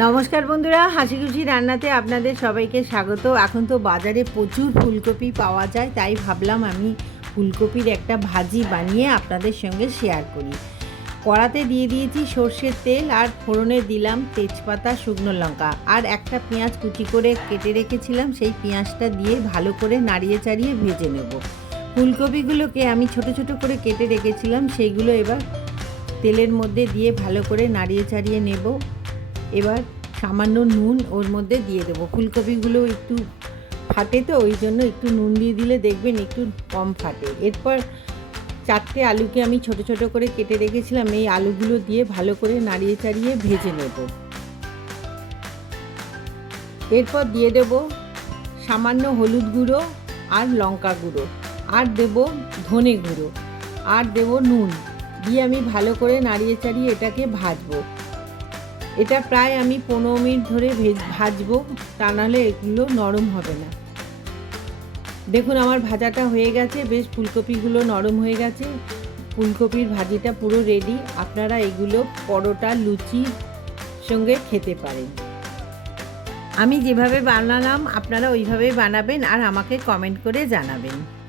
নমস্কার বন্ধুরা হাসি খুশি রান্নাতে আপনাদের সবাইকে স্বাগত। এখন তো বাজারে প্রচুর ফুলকপি পাওয়া যায়, তাই ভাবলাম আমি ফুলকপির একটা ভাজি বানিয়ে আপনাদের সঙ্গে শেয়ার করি। কড়াতে দিয়ে দিয়েছি সর্ষের তেল আর ফোড়নে দিলাম তেজপাতা, শুকনো লঙ্কা। আর একটা পেঁয়াজ কুচি করে কেটে রেখেছিলাম, সেই পেঁয়াজটা দিয়ে ভালো করে নাড়িয়ে চাড়িয়ে ভেজে নেব। ফুলকপিগুলোকে আমি ছোট ছোট করে কেটে রেখেছিলাম, সেইগুলো এবার তেলের মধ্যে দিয়ে ভালো করে নাড়িয়ে চাড়িয়ে নেব। এবার সামান্য নুন ওর মধ্যে দিয়ে দেবো। ফুলকপিগুলো একটু ফাটে তো, ওই জন্য একটু নুন দিয়ে দিলে দেখবেন একটু কম ফাটে। এরপর চারটে আলুকে আমি ছোট ছোট করে কেটে রেখেছিলাম, এই আলুগুলো দিয়ে ভালো করে নাড়িয়ে চাড়িয়ে ভেজে নেব। এরপর দিয়ে দেব সামান্য হলুদ গুঁড়ো আর লঙ্কা গুঁড়ো। আর দেব ধনে গুঁড়ো। আর দেব নুন। দিয়ে আমি ভালো করে নাড়িয়ে চাড়িয়ে এটাকে ভাজবো। এটা প্রায় আমি পনেরো মিনিট ধরে ভেজ- ভাজবো, তা নাহলে এগুলো নরম হবে না। দেখুন, আমার ভাজাটা হয়ে গেছে, বেশ ফুলকপিগুলো নরম হয়ে গেছে। ফুলকপির ভাজিটা পুরো রেডি আপনারা এগুলো পরোটা লুচির সঙ্গে খেতে পারেন। আমি যেভাবে বানালাম, আপনারা ওইভাবে বানাবেন আর আমাকে কমেন্ট করে জানাবেন।